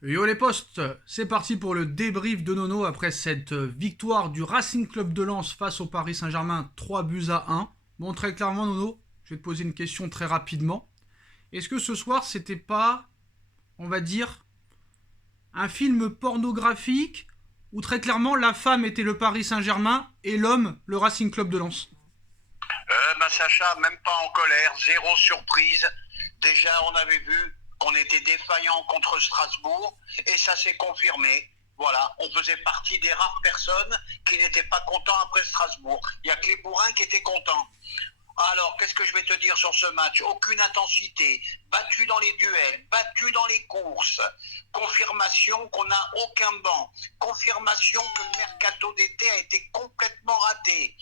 Yo les postes, c'est parti pour le débrief de Nono après cette victoire du Racing Club de Lens face au Paris Saint-Germain 3-1. Bon, très clairement Nono, je vais te poser une question très rapidement. Est-ce que ce soir c'était pas, on va dire, un film pornographique où très clairement la femme était le Paris Saint-Germain et l'homme le Racing Club de Lens? Sacha, même pas en colère, zéro surprise. Déjà, on avait vu qu'on était défaillant contre Strasbourg et ça s'est confirmé. Voilà, on faisait partie des rares personnes qui n'étaient pas contents après Strasbourg. Il n'y a que les bourrins qui étaient contents. Alors, qu'est-ce que je vais te dire sur ce match? Aucune intensité, battu dans les duels, battu dans les courses. Confirmation qu'on n'a aucun banc. Confirmation que le mercato d'été a été complètement raté.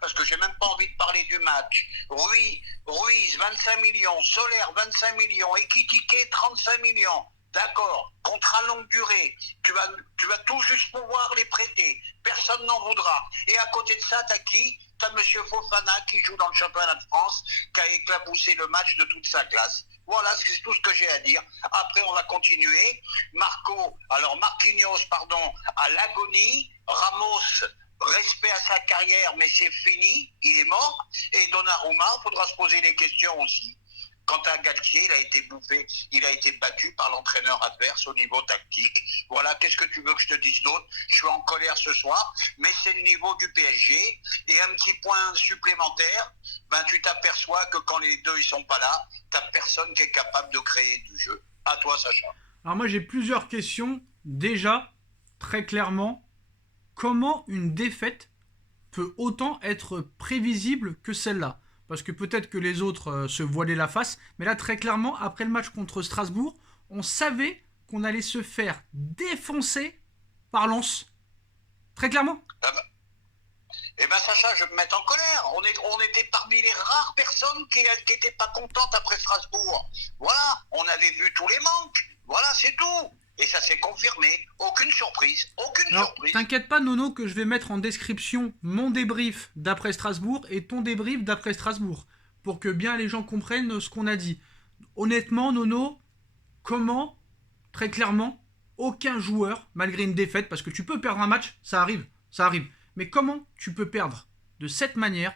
Parce que j'ai même pas envie de parler du match. Ruiz 25 millions, Solaire 25 millions, Ekitike 35 millions. D'accord, contrat longue durée, tu vas tout juste pouvoir les prêter, personne n'en voudra. Et à côté de ça, t'as qui? T'as Monsieur Fofana qui joue dans le championnat de France, qui a éclaboussé le match de toute sa classe. Voilà, c'est tout ce que j'ai à dire. Après, on va continuer. Marquinhos, à l'agonie. Ramos, respect à sa carrière, mais c'est fini, il est mort. Et Donnarumma, il faudra se poser les questions aussi. Quant à Galtier, il a été battu par l'entraîneur adverse au niveau tactique. Voilà, qu'est-ce que tu veux que je te dise d'autre? Je suis en colère ce soir, mais c'est le niveau du PSG. Et un petit point supplémentaire, tu t'aperçois que quand les deux ils sont pas là, t'as personne qui est capable de créer du jeu. À toi, Sacha. Alors moi j'ai plusieurs questions. Déjà, très clairement, comment une défaite peut autant être prévisible que celle-là? Parce que peut-être que les autres se voilaient la face, mais là très clairement, après le match contre Strasbourg, on savait qu'on allait se faire défoncer par Lens. Très clairement. Ah bah, Sacha, je vais me mettre en colère. On était parmi les rares personnes qui n'étaient pas contentes après Strasbourg. Voilà, on avait vu tous les manques. Voilà, c'est tout. Et ça s'est confirmé. Aucune surprise. Aucune Alors, surprise. t'inquiète pas, Nono, que je vais mettre en description mon débrief d'après Strasbourg et ton débrief d'après Strasbourg. Pour que bien les gens comprennent ce qu'on a dit. Honnêtement, Nono, comment, très clairement, aucun joueur, malgré une défaite, parce que tu peux perdre un match, ça arrive. Mais comment tu peux perdre de cette manière?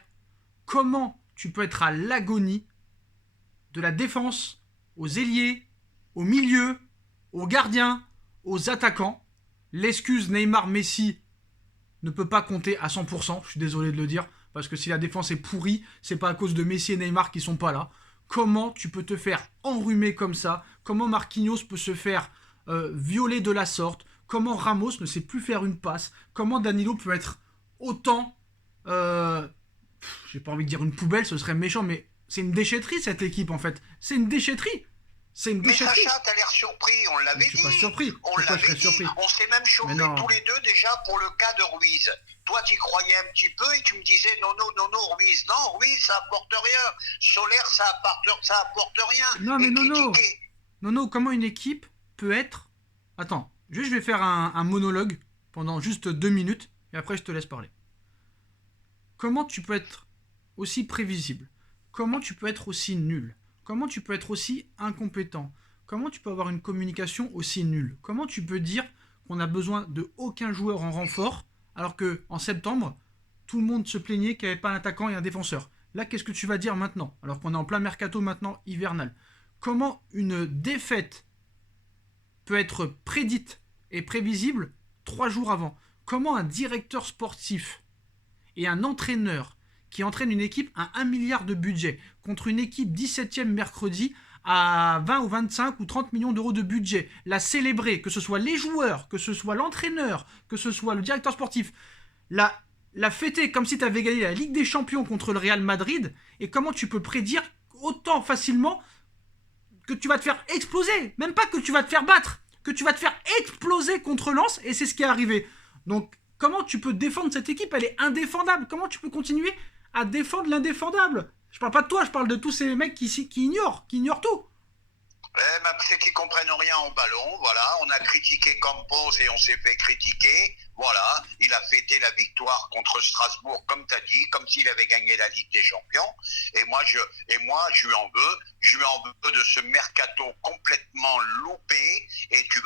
Comment tu peux être à l'agonie de la défense, aux ailiers, au milieu, aux gardiens, aux attaquants? L'excuse Neymar Messi ne peut pas compter à 100%, je suis désolé de le dire, parce que si la défense est pourrie, c'est pas à cause de Messi et Neymar qui sont pas là. Comment tu peux te faire enrhumer comme ça? Comment Marquinhos peut se faire violer de la sorte? Comment Ramos ne sait plus faire une passe? Comment Danilo peut être autant... Euh, J'ai pas envie de dire une poubelle, ce serait méchant, mais c'est une déchetterie cette équipe en fait. C'est une déchetterie. C'est une Mais déchetterie. Sacha, t'as l'air surpris, on Mais l'avait je suis pas dit. surpris. On Pourquoi je l'avait serais dit. surpris? On s'est même Mais chauffé non. tous les deux déjà pour le cas de Ruiz. Toi, tu croyais un petit peu et tu me disais non, non, non, non, Ruiz. Non, Ruiz, ça apporte rien. Solaire, ça apporte rien. Non mais Et Nono. Kitike. Nono, comment une équipe peut être... Attends, juste je vais faire un monologue pendant juste 2 minutes et après je te laisse parler. Comment tu peux être aussi prévisible? Comment tu peux être aussi nul? Comment tu peux être aussi incompétent? Comment tu peux avoir une communication aussi nulle? Comment tu peux dire qu'on n'a besoin de aucun joueur en renfort alors que en septembre, tout le monde se plaignait qu'il n'y avait pas un attaquant et un défenseur? Là, qu'est-ce que tu vas dire maintenant alors qu'on est en plein mercato maintenant hivernal? Comment une défaite peut être prédite et prévisible 3 jours avant? Comment un directeur sportif et un entraîneur qui entraîne une équipe à 1 milliard de budget contre une équipe 17e mercredi à 20 ou 25 ou 30 millions d'euros de budget, la célébrer, que ce soit les joueurs, que ce soit l'entraîneur, que ce soit le directeur sportif, la fêter comme si tu avais gagné la Ligue des Champions contre le Real Madrid, et comment tu peux prédire autant facilement que tu vas te faire exploser, même pas que tu vas te faire battre, que tu vas te faire exploser contre Lens, et c'est ce qui est arrivé. Donc, comment tu peux défendre cette équipe? Elle est indéfendable. Comment tu peux continuer à défendre l'indéfendable? Je parle pas de toi, je parle de tous ces mecs qui ignorent tout. C'est qu'ils comprennent rien au ballon, voilà. On a critiqué Campos et on s'est fait critiquer. Voilà, il a fêté la victoire contre Strasbourg, comme tu as dit, comme s'il avait gagné la Ligue des Champions. Je lui en veux de ce mercato complètement loupé. Et tu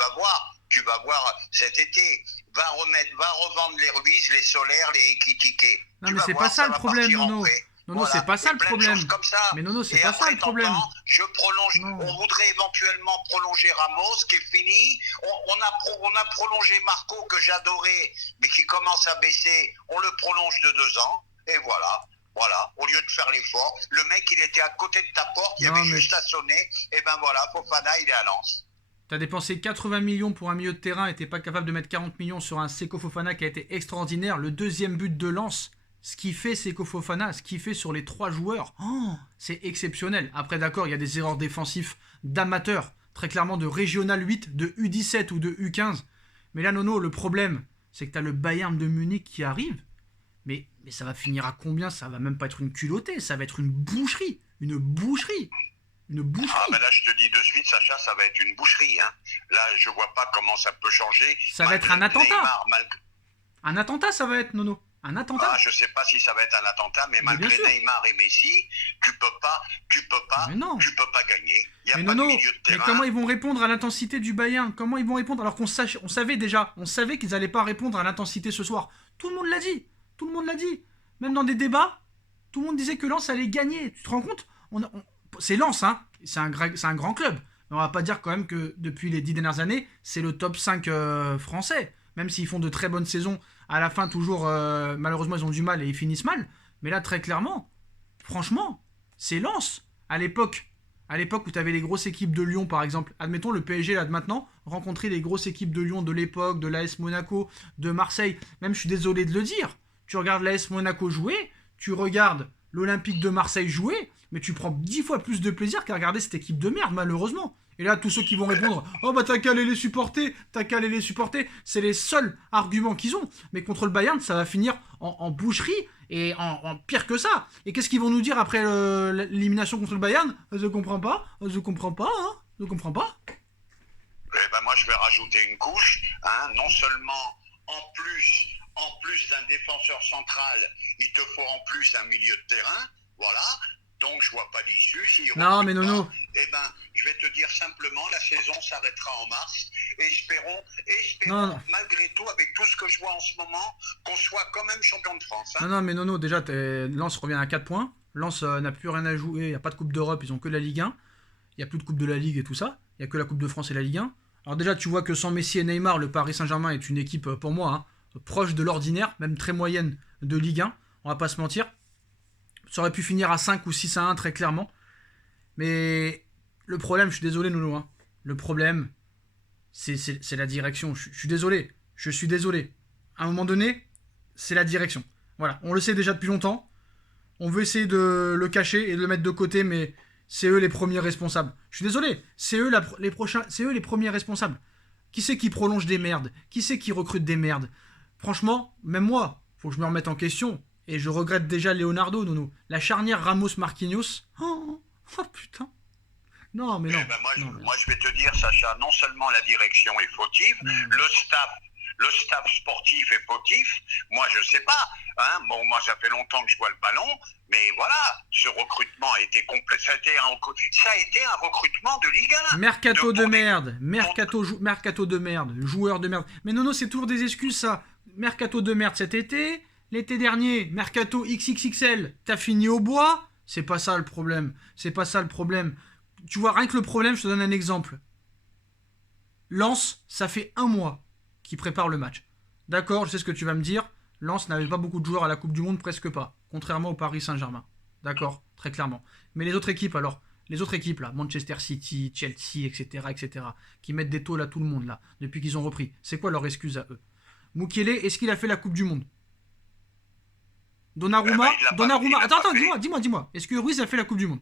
tu vas voir cet été. Va revendre les Ruiz, les Solaires, les Ekitike. Non, mais c'est pas ça le problème, Nono. Nono, c'est pas ça le problème. Mais Nono, c'est pas ça le problème. Je prolonge. On voudrait éventuellement prolonger Ramos, qui est fini. On a prolongé Marco, que j'adorais, mais qui commence à baisser. On le prolonge de 2 ans. Et voilà. Voilà, au lieu de faire l'effort, le mec il était à côté de ta porte, il y avait juste à sonner, et ben voilà, Fofana il est à Lens. T'as dépensé 80 millions pour un milieu de terrain et t'es pas capable de mettre 40 millions sur un Seko Fofana qui a été extraordinaire. Le deuxième but de Lens, ce qu'il fait Seko Fofana, ce qu'il fait sur les 3 joueurs, c'est exceptionnel. Après d'accord, il y a des erreurs défensives d'amateurs, très clairement de Régional 8, de U17 ou de U15. Mais là Nono, le problème, c'est que t'as le Bayern de Munich qui arrive. Mais ça va finir à combien? Ça va même pas être une culottée, ça va être une boucherie. Une boucherie. Ah ben là je te dis de suite, Sacha, ça va être une boucherie. Hein. Là je vois pas comment ça peut changer. Ça va être un attentat. Un attentat ça va être, Nono. Un attentat. Ah, je sais pas si ça va être un attentat, mais malgré Neymar et Messi, tu peux pas gagner. Il y a mais pas Nono, de milieu de terrain. mais comment ils vont répondre à l'intensité du Bayern? Comment ils vont répondre alors on savait qu'ils allaient pas répondre à l'intensité ce soir. Tout le monde l'a dit. Tout le monde l'a dit. Même dans des débats, tout le monde disait que Lens allait gagner. Tu te rends compte? C'est Lens, hein. C'est un grand club. Mais on va pas dire quand même que depuis les 10 dernières années, c'est le top 5 français. Même s'ils font de très bonnes saisons, à la fin toujours, malheureusement ils ont du mal et ils finissent mal. Mais là très clairement, franchement, c'est Lens. À l'époque où tu avais les grosses équipes de Lyon par exemple, admettons le PSG là de maintenant, rencontrer les grosses équipes de Lyon de l'époque, de l'AS Monaco, de Marseille, même je suis désolé de le dire, tu regardes l'AS Monaco jouer, tu regardes l'Olympique de Marseille jouer, mais tu prends 10 fois plus de plaisir qu'à regarder cette équipe de merde, malheureusement. Et là, tous ceux qui vont répondre « Oh bah t'as qu'à aller les supporter, c'est les seuls arguments qu'ils ont. Mais contre le Bayern, ça va finir en boucherie et en pire que ça. Et qu'est-ce qu'ils vont nous dire après l'élimination contre le Bayern? Je comprends pas, hein. Je comprends pas. Eh ben moi, je vais rajouter une couche. Hein. Non seulement, en plus d'un défenseur central, il te faut en plus un milieu de terrain. Voilà. Donc, je vois pas d'issue. Non, mais Nono. Eh ben, je vais te dire simplement, la saison s'arrêtera en mars. Et espérons non. Malgré tout, avec tout ce que je vois en ce moment, qu'on soit quand même champion de France. Hein. Non, mais Nono, déjà, Lens revient à 4 points. Lens n'a plus rien à jouer. Il n'y a pas de Coupe d'Europe. Ils ont que la Ligue 1. Il n'y a plus de Coupe de la Ligue et tout ça. Il n'y a que la Coupe de France et la Ligue 1. Alors déjà, tu vois que sans Messi et Neymar, le Paris Saint-Germain est une équipe, pour moi, proche de l'ordinaire, même très moyenne de Ligue 1. On va pas se mentir. Ça aurait pu finir à 5 ou 6-1 très clairement. Mais le problème, je suis désolé Nono, le problème, c'est la direction. Je suis désolé. À un moment donné, c'est la direction. Voilà, on le sait déjà depuis longtemps. On veut essayer de le cacher et de le mettre de côté, mais c'est eux les premiers responsables. Je suis désolé, c'est eux les premiers responsables. Qui c'est qui prolonge des merdes? Qui c'est qui recrute des merdes? Franchement, même moi, faut que je me remette en question. Et je regrette déjà Leonardo, Nono. La charnière Ramos-Marquinhos. Oh putain. Non, mais non. Eh ben moi, je vais te dire, Sacha, non seulement la direction est fautive, le staff sportif est fautif. Moi, je sais pas. Hein. Bon, moi, ça fait longtemps que je vois le ballon. Mais voilà, ce recrutement a été complet. Ça a été un recrutement de Ligue 1. Mercato de merde. Mercato de merde. Joueur de merde. Mais Nono, c'est toujours des excuses, ça. Mercato de merde cet été. L'été dernier, Mercato XXXL, t'as fini au bois? C'est pas ça le problème. Tu vois, rien que le problème, je te donne un exemple. Lens, ça fait 1 mois qu'ils préparent le match. D'accord, je sais ce que tu vas me dire. Lens n'avait pas beaucoup de joueurs à la Coupe du Monde, presque pas. Contrairement au Paris Saint-Germain. D'accord, très clairement. Mais les autres équipes alors? Les autres équipes là, Manchester City, Chelsea, etc., qui mettent des tôles à tout le monde là, depuis qu'ils ont repris. C'est quoi leur excuse à eux? Mukiele, est-ce qu'il a fait la Coupe du Monde? Donnarumma, attends, dis-moi. Est-ce que Ruiz a fait la Coupe du Monde?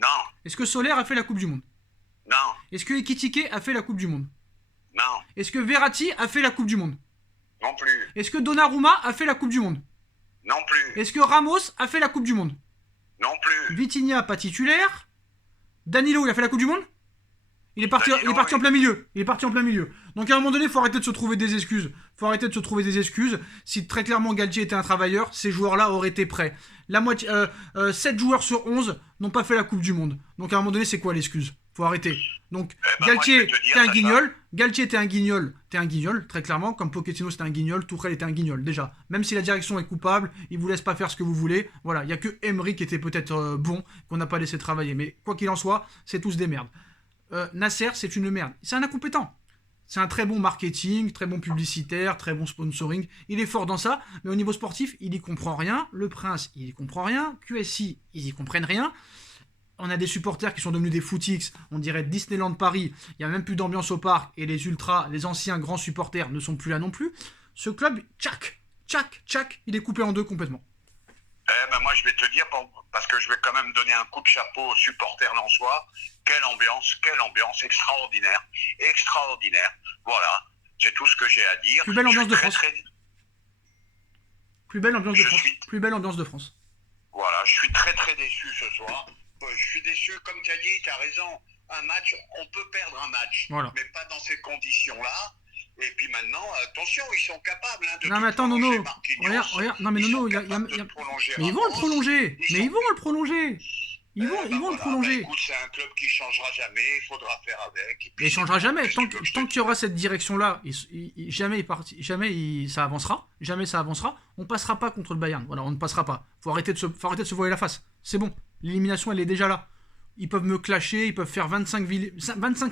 Non. Est-ce que Soler a fait la Coupe du Monde? Non. Est-ce que Ekitike a fait la Coupe du Monde? Non. Est-ce que Verratti a fait la Coupe du Monde? Non plus. Est-ce que Donnarumma a fait la Coupe du Monde? Non plus. Est-ce que Ramos a fait la Coupe du Monde? Non plus. Vitinha, pas titulaire. Danilo, il a fait la Coupe du Monde? Il est parti en plein milieu. Donc à un moment donné, il faut arrêter de se trouver des excuses. Si très clairement Galtier était un travailleur, ces joueurs-là auraient été prêts. La moitié, 7 joueurs sur 11 n'ont pas fait la Coupe du Monde. Donc à un moment donné, c'est quoi l'excuse? Faut arrêter. Donc, moi, Galtier, je vais te dire, t'es un Sacha. guignol. Galtier, t'es un guignol, très clairement. Comme Pochettino, c'était un guignol. Tourelle était un guignol, déjà. Même si la direction est coupable, il vous laisse pas faire ce que vous voulez. Voilà, il y a que Emery qui était peut-être bon, qu'on n'a pas laissé travailler. Mais quoi qu'il en soit, c'est tous des merdes. Nasser, c'est une merde. C'est un incompétent. C'est un très bon marketing, très bon publicitaire, très bon sponsoring. Il est fort dans ça, mais au niveau sportif, il y comprend rien. Le Prince, il y comprend rien. QSI, ils y comprennent rien. On a des supporters qui sont devenus des footix, on dirait Disneyland Paris. Il n'y a même plus d'ambiance au parc et les ultras, les anciens grands supporters ne sont plus là non plus. Ce club, tchac, il est coupé en deux complètement. Moi, je vais te dire, parce que je vais quand même donner un coup de chapeau aux supporters lensois. Quelle ambiance extraordinaire. Voilà, c'est tout ce que j'ai à dire. Plus belle ambiance de France. Plus belle ambiance de France. Voilà, je suis très très déçu ce soir. Je suis déçu, comme tu as dit, tu as raison. Un match, on peut perdre un match, voilà. Mais pas dans ces conditions-là. Et puis maintenant, attention, ils sont capables de non, mais attends, Nono. Regarde, non, mais Nono, mais ils vont le prolonger. Ils vont le prolonger. Ils vont le prolonger. Écoute, c'est un club qui changera jamais, il faudra faire avec. Il changera jamais. Tant qu'il y aura cette direction-là, jamais ça avancera. Jamais ça avancera. On passera pas contre le Bayern. Voilà, on ne passera pas. Faut arrêter de se voiler la face. C'est bon. L'élimination, elle est déjà là. Ils peuvent me clasher, ils peuvent faire 25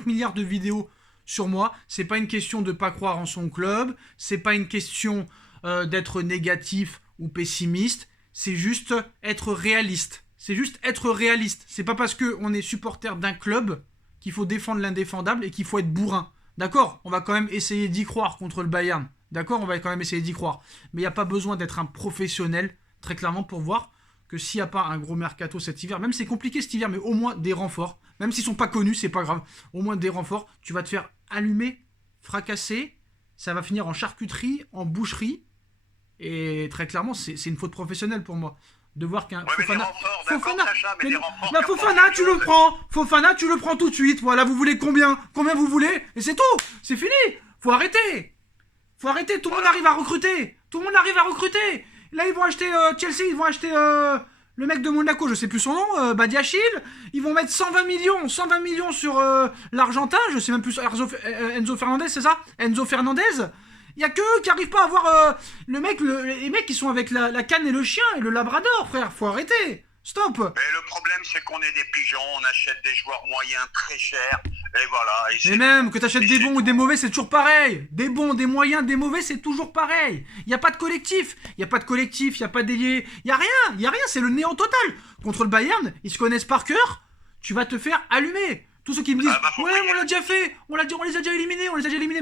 milliards de vidéos sur moi. C'est pas une question de pas croire en son club. C'est pas une question d'être négatif ou pessimiste. C'est juste être réaliste. C'est pas parce qu'on est supporter d'un club qu'il faut défendre l'indéfendable et qu'il faut être bourrin. D'accord ? On va quand même essayer d'y croire contre le Bayern. D'accord ? On va quand même essayer d'y croire. Mais il n'y a pas besoin d'être un professionnel, très clairement, pour voir que s'il n'y a pas un gros mercato cet hiver, même c'est compliqué cet hiver, mais au moins des renforts, même s'ils sont pas connus, c'est pas grave, au moins des renforts, tu vas te faire allumer, fracasser, ça va finir en charcuterie, en boucherie, et très clairement, c'est une faute professionnelle pour moi. De voir qu'un Fofana, Fofana, tu le prends. Fofana, tu le prends tout de suite. Voilà, vous voulez combien vous voulez, et c'est tout. C'est fini. Faut arrêter. Tout le monde arrive à recruter. Là, ils vont acheter Chelsea, ils vont acheter le mec de Monaco, je sais plus son nom, Badiachil. Ils vont mettre 120 millions sur l'Argentin, je sais même plus, Enzo Fernandez, c'est ça ? Enzo Fernandez. Il y a que eux qui arrivent pas à avoir les mecs qui sont avec la canne et le chien et le labrador, frère. Faut arrêter. Stop. Mais le problème, c'est qu'on est des pigeons, on achète des joueurs moyens très chers, et voilà. Mais même que t'achètes des bons ou des mauvais, c'est toujours pareil. Des bons, des moyens, des mauvais, c'est toujours pareil. Il y a pas de collectif, il y a pas d'ailier, il y a rien, c'est le néant total. Contre le Bayern, ils se connaissent par cœur. Tu vas te faire allumer. Tous ceux qui me disent ouais, on l'a déjà fait, on les a déjà éliminés,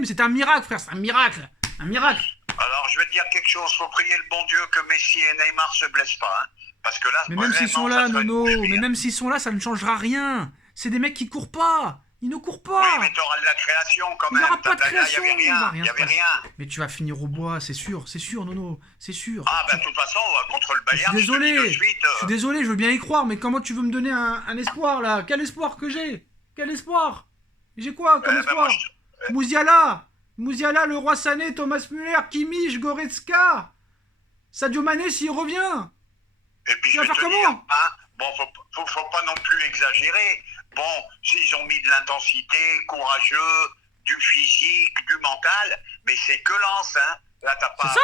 mais c'est un miracle, frère, c'est un miracle. Alors, je vais te dire quelque chose, faut prier le bon Dieu que Messi et Neymar se blessent pas, hein. Parce que là, mais même s'ils sont là, Nono, ça ne changera rien. C'est des mecs qui courent pas. Ils ne courent pas. Oui, mais t'auras de la création quand même. Il n'y aura pas de création. Il y avait rien. Mais tu vas finir au bois, c'est sûr, Nono, c'est sûr. Ah, de toute façon, contre le Bayern, je suis désolé, je veux bien y croire, mais comment tu veux me donner un espoir, là ? Quel espoir que j'ai ? Quel espoir ? J'ai quoi comme espoir ? Musiala, le Roi Sané, Thomas Müller, Kimmich, Goretzka, Sadio Mané s'il revient. Et puis tu vas faire comment ? Faut pas non plus exagérer. Bon, s'ils ont mis de l'intensité, courageux, du physique, du mental, mais c'est que Lens, hein. Là, t'as pas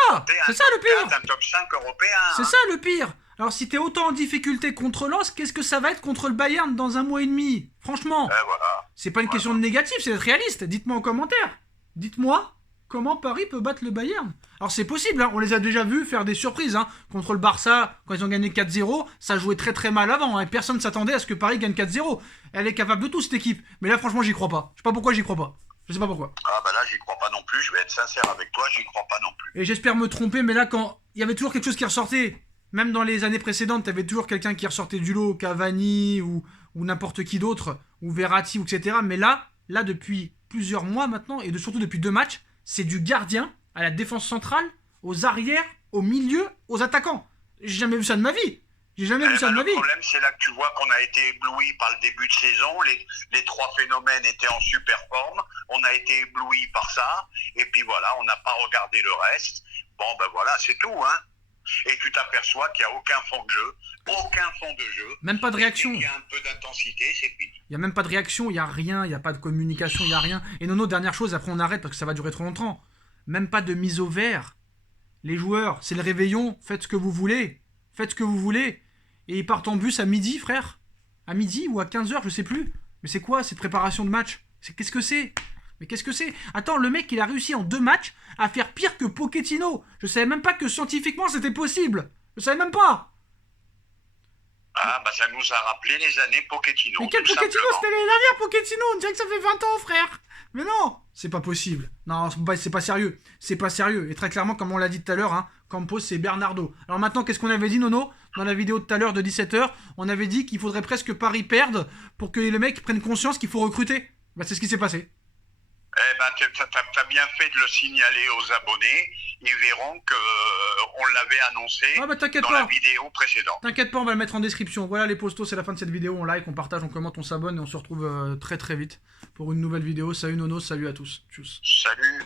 c'est ça le pire. Un top 5 européen. C'est ça le pire. Alors si t'es autant en difficulté contre Lens, qu'est-ce que ça va être contre le Bayern dans un mois et demi ? Franchement, voilà. C'est pas une question de négatif, c'est d'être réaliste. Dites-moi en commentaire. Dites-moi comment Paris peut battre le Bayern. Alors c'est possible, hein. On les a déjà vus faire des surprises. Hein. Contre le Barça, quand ils ont gagné 4-0, ça jouait très très mal avant. Hein. Personne ne s'attendait à ce que Paris gagne 4-0. Elle est capable de tout cette équipe. Mais là franchement j'y crois pas. Je sais pas pourquoi j'y crois pas. Je sais pas pourquoi. Ah bah là j'y crois pas non plus, je vais être sincère avec toi, j'y crois pas non plus. Et j'espère me tromper, mais là quand il y avait toujours quelque chose qui ressortait, même dans les années précédentes, t'avais toujours quelqu'un qui ressortait du lot, Cavani ou n'importe qui d'autre, ou Verratti, ou etc. Mais là depuis plusieurs mois maintenant, et surtout depuis 2 matchs, c'est du gardien à la défense centrale, aux arrières, au milieu, aux attaquants. J'ai jamais vu ça de ma vie. Le problème, c'est là que tu vois qu'on a été ébloui par le début de saison. Les 3 phénomènes étaient en super forme. On a été ébloui par ça. Et puis voilà, on n'a pas regardé le reste. Bon, ben voilà, c'est tout, hein. et tu t'aperçois qu'il n'y a aucun fond de jeu, Même pas de réaction. Il y a un peu d'intensité, c'est fini. Il n'y a même pas de réaction, il n'y a rien, il n'y a pas de communication, il n'y a rien. Et Nono, dernière chose, après on arrête parce que ça va durer trop longtemps. Même pas de mise au vert. Les joueurs, c'est le réveillon, faites ce que vous voulez. Faites ce que vous voulez. Et ils partent en bus à midi, frère. À midi ou à 15h, je sais plus. Mais c'est quoi cette préparation de match? Qu'est-ce que c'est? Mais qu'est-ce que c'est? Attends, le mec, il a réussi en 2 matchs à faire pire que Pochettino. Je savais même pas que scientifiquement c'était possible. Je savais même pas. Ah, bah ça nous a rappelé les années Pochettino. Mais quel Pochettino? C'était l'année dernière, Pochettino. On dirait que ça fait 20 ans, frère. Mais non, c'est pas possible. Non, c'est pas sérieux. C'est pas sérieux. Et très clairement, comme on l'a dit tout à l'heure, hein, Campos, c'est Bernardo. Alors maintenant, qu'est-ce qu'on avait dit, Nono? Dans la vidéo de tout à l'heure de 17h, on avait dit qu'il faudrait presque que Paris perde pour que les mecs prennent conscience qu'il faut recruter. Bah, c'est ce qui s'est passé. Eh ben, t'as bien fait de le signaler aux abonnés. Ils verront qu'on l'avait annoncé dans la vidéo précédente. T'inquiète pas, on va le mettre en description. Voilà les postos, c'est la fin de cette vidéo. On like, on partage, on commente, on s'abonne et on se retrouve très très vite pour une nouvelle vidéo. Salut Nono, salut à tous. Tchuss. Salut.